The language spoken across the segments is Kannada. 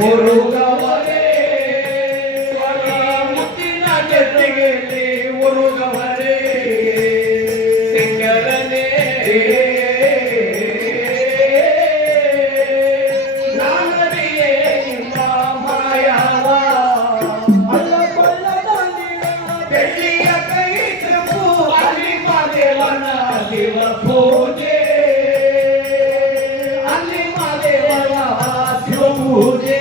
ಮುರುಗವರೇ ಸ್ವಾಮಿ ಮುತ್ತಿನ ಜೊತೆಗೆಯಲ್ಲಿ ಮುರುಗವರೇ ಸಿಂಗರನೇ ನಾನರಿಯೇ ನಿಮ್ಮ ಮಾಯವ ಅಲ್ಲ ಕೊಳ್ಳದಲ್ಲಿ ಬೆಳ್ಳಿಯ ಕೈ ತಪ್ಪು ಅಲ್ಲಿ ಮಾದೇವನ ಶಿವ ಪೂಜೆ ಅಲ್ಲಿ ಮಾದೇವನ ಶಿವ ಪೂಜೆ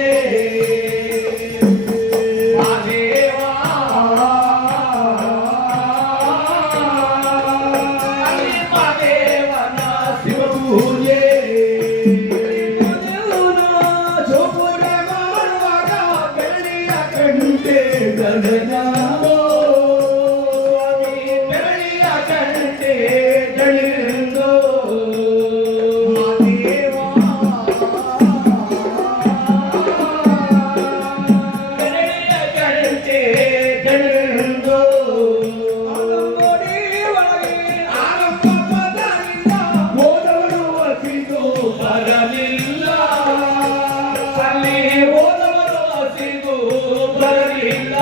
ಗಗನವೋ ಸ್ವಾಮಿ ಬೆಳ್ಳಿಯ ಗಂಟೆ ಜಳಿರಿಂದೋ ಮಾದೇವಾ ಬೆಳ್ಳಿಯ ಗಂಟೆ ಜಳಿರಿಂದೋ ಆರಂಭ ಪದರಿಂದ ಹೋದವರು ಹಸಿದು ಬರಲಿಲ್ಲ ಅಲ್ಲಿ ಹೋದವರು ಹಸಿದು ಬರಲಿಲ್ಲ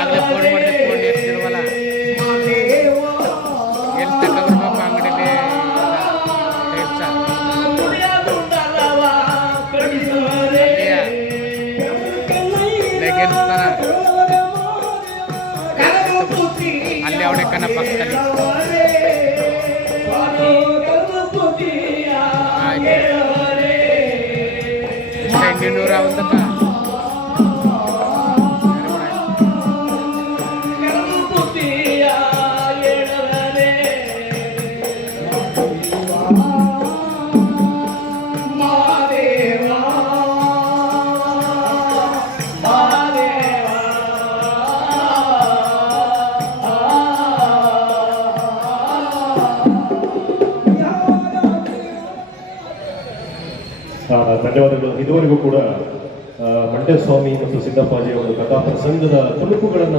ಆಗಲೇ ಫೋನ್ ಮಾಡಿದೆ, ಫೋನ್ ಎತ್ತಿಲ್ವಲ್ಲ. ಎಲ್ಲಿ ತಗೊಂಡ್ರಪ್ಪ ಅಂಗಡಿಲಿ ಅಲ್ಲಿ ಅವಳೆ ಕನ್ನ ಪಕ್ಕದಲ್ಲಿ ಆಯ್ತು 800 ಒಂದಕ್ಕ ಧನ್ಯವಾದಗಳು. ಇದುವರೆಗೂ ಕೂಡ ಮಂಡ್ಯ ಸ್ವಾಮಿ ಮತ್ತು ಸಿದ್ದಪ್ಪಾಜಿ ಅವರ ಕಥಾ ಪ್ರಸಂಗದ ತುಣುಕುಗಳನ್ನು